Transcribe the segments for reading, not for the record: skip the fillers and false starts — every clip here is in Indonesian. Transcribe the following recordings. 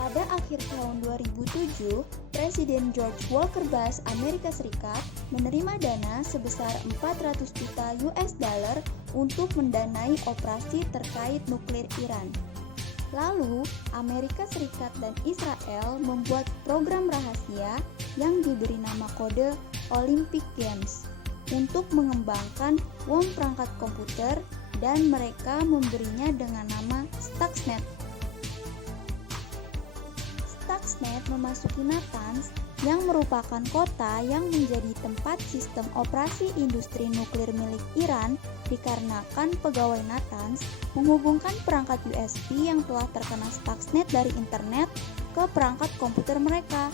Pada akhir tahun 2007, Presiden George Walker Bush Amerika Serikat menerima dana sebesar 400 juta US dollar untuk mendanai operasi terkait nuklir Iran. Lalu, Amerika Serikat dan Israel membuat program rahasia yang diberi nama kode Olympic Games untuk mengembangkan bom perangkat komputer dan mereka memberinya dengan nama Stuxnet. Stuxnet memasuki Natanz yang merupakan kota yang menjadi tempat sistem operasi industri nuklir milik Iran dikarenakan pegawai Natanz menghubungkan perangkat USB yang telah terkena Stuxnet dari internet ke perangkat komputer mereka,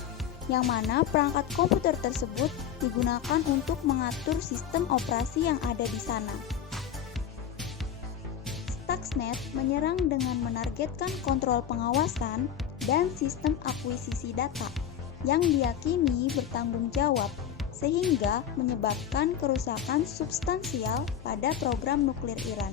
yang mana perangkat komputer tersebut digunakan untuk mengatur sistem operasi yang ada di sana. Stuxnet menyerang dengan menargetkan kontrol pengawasan dan sistem akuisisi data yang diyakini bertanggung jawab sehingga menyebabkan kerusakan substansial pada program nuklir Iran.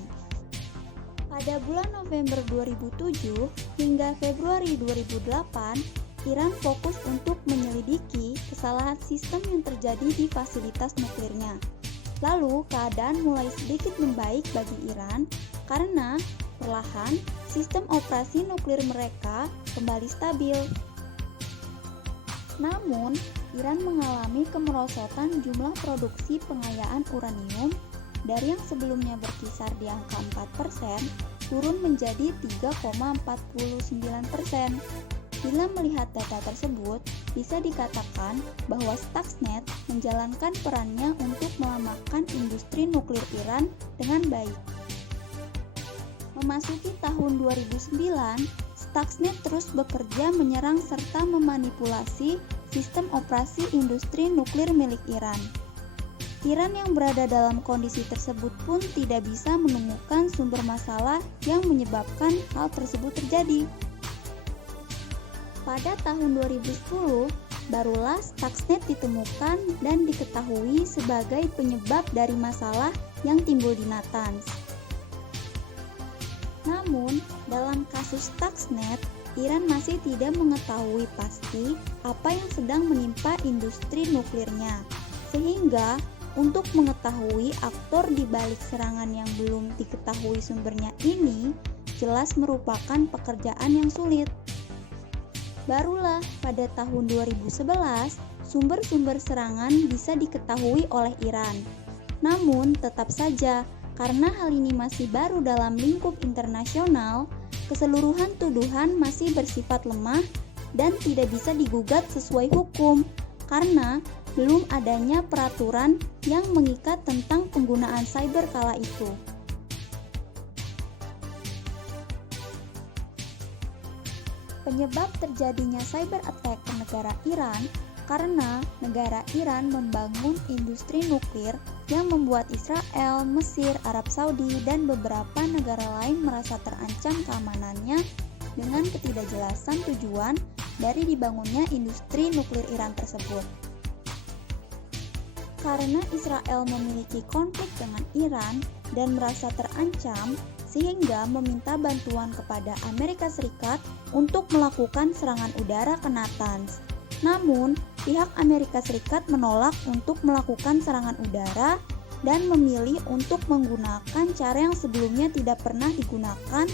Pada bulan November 2007 hingga Februari 2008, Iran fokus untuk menyelidiki kesalahan sistem yang terjadi di fasilitas nuklirnya. Lalu, keadaan mulai sedikit membaik bagi Iran karena perlahan sistem operasi nuklir mereka kembali stabil. Namun, Iran mengalami kemerosotan jumlah produksi pengayaan uranium dari yang sebelumnya berkisar di angka 4% turun menjadi 3,49%. Bila melihat data tersebut, bisa dikatakan bahwa Stuxnet menjalankan perannya untuk melemahkan industri nuklir Iran dengan baik. Memasuki tahun 2009, Stuxnet terus bekerja menyerang serta memanipulasi sistem operasi industri nuklir milik Iran. Iran yang berada dalam kondisi tersebut pun tidak bisa menemukan sumber masalah yang menyebabkan hal tersebut terjadi. Pada tahun 2010, barulah Stuxnet ditemukan dan diketahui sebagai penyebab dari masalah yang timbul di Natanz. Namun, dalam kasus Stuxnet, Iran masih tidak mengetahui pasti apa yang sedang menimpa industri nuklirnya, sehingga untuk mengetahui aktor di balik serangan yang belum diketahui sumbernya ini jelas merupakan pekerjaan yang sulit. Barulah pada tahun 2011, sumber-sumber serangan bisa diketahui oleh Iran. Namun, tetap saja, karena hal ini masih baru dalam lingkup internasional, keseluruhan tuduhan masih bersifat lemah dan tidak bisa digugat sesuai hukum, karena belum adanya peraturan yang mengikat tentang penggunaan cyber kala itu. Penyebab terjadinya cyber attack ke negara Iran karena negara Iran membangun industri nuklir yang membuat Israel, Mesir, Arab Saudi, dan beberapa negara lain merasa terancam keamanannya dengan ketidakjelasan tujuan dari dibangunnya industri nuklir Iran tersebut. Karena Israel memiliki konflik dengan Iran dan merasa terancam, sehingga meminta bantuan kepada Amerika Serikat untuk melakukan serangan udara ke Natanz. Namun, pihak Amerika Serikat menolak untuk melakukan serangan udara dan memilih untuk menggunakan cara yang sebelumnya tidak pernah digunakan,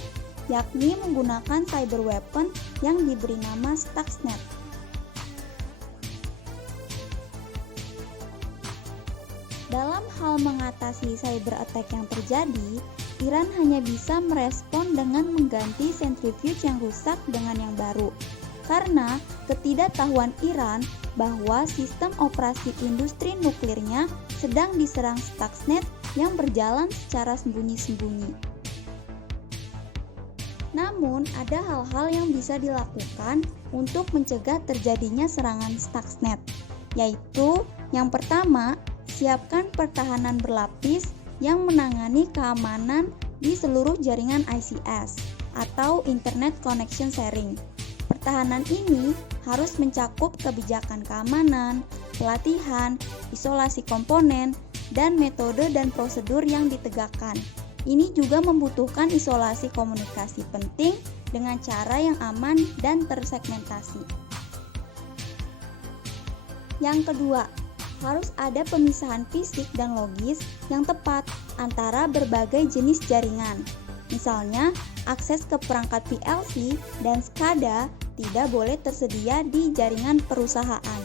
yakni menggunakan cyber weapon yang diberi nama Stuxnet. Dalam hal mengatasi cyber attack yang terjadi, Iran hanya bisa merespon dengan mengganti sentrifuge yang rusak dengan yang baru. Karena ketidaktahuan Iran bahwa sistem operasi industri nuklirnya sedang diserang Stuxnet yang berjalan secara sembunyi-sembunyi. Namun, ada hal-hal yang bisa dilakukan untuk mencegah terjadinya serangan Stuxnet, yaitu yang pertama, siapkan pertahanan berlapis yang menangani keamanan di seluruh jaringan ICS atau Internet Connection Sharing. Pertahanan ini harus mencakup kebijakan keamanan, pelatihan, isolasi komponen, dan metode dan prosedur yang ditegakkan. Ini juga membutuhkan isolasi komunikasi penting dengan cara yang aman dan tersegmentasi. Yang kedua, harus ada pemisahan fisik dan logis yang tepat antara berbagai jenis jaringan. Misalnya, akses ke perangkat PLC dan SCADA tidak boleh tersedia di jaringan perusahaan.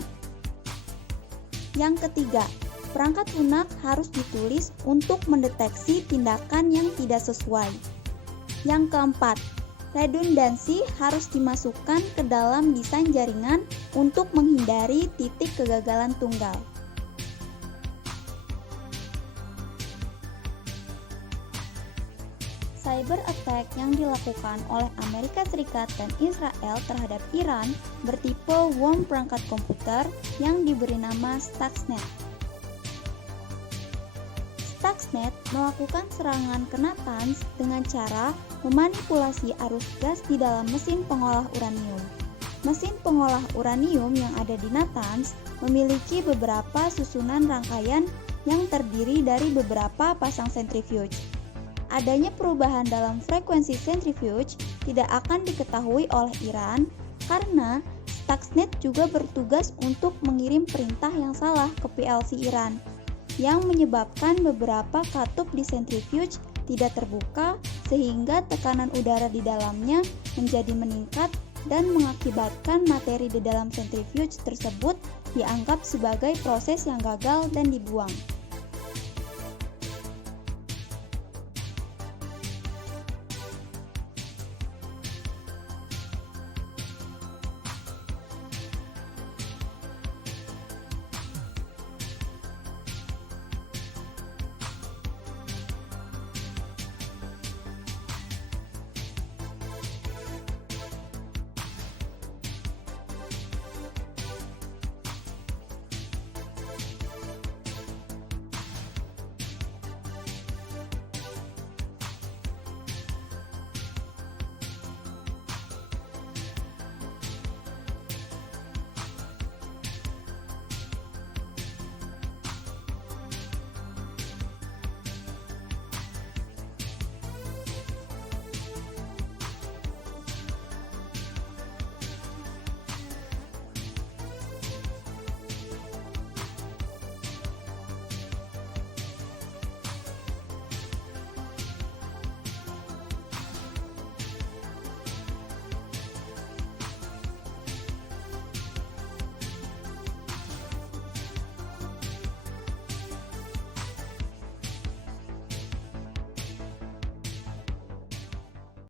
Yang ketiga, perangkat lunak harus ditulis untuk mendeteksi tindakan yang tidak sesuai. Yang keempat, redundansi harus dimasukkan ke dalam desain jaringan untuk menghindari titik kegagalan tunggal. Cyber attack yang dilakukan oleh Amerika Serikat dan Israel terhadap Iran bertipe worm perangkat komputer yang diberi nama Stuxnet. Stuxnet melakukan serangan ke Natanz dengan cara memanipulasi arus gas di dalam mesin pengolah uranium. Mesin pengolah uranium yang ada di Natanz memiliki beberapa susunan rangkaian yang terdiri dari beberapa pasang sentrifuge. Adanya perubahan dalam frekuensi sentrifuge tidak akan diketahui oleh Iran karena Stuxnet juga bertugas untuk mengirim perintah yang salah ke PLC Iran, yang menyebabkan beberapa katup di sentrifuge tidak terbuka sehingga tekanan udara di dalamnya menjadi meningkat dan mengakibatkan materi di dalam sentrifuge tersebut dianggap sebagai proses yang gagal dan dibuang.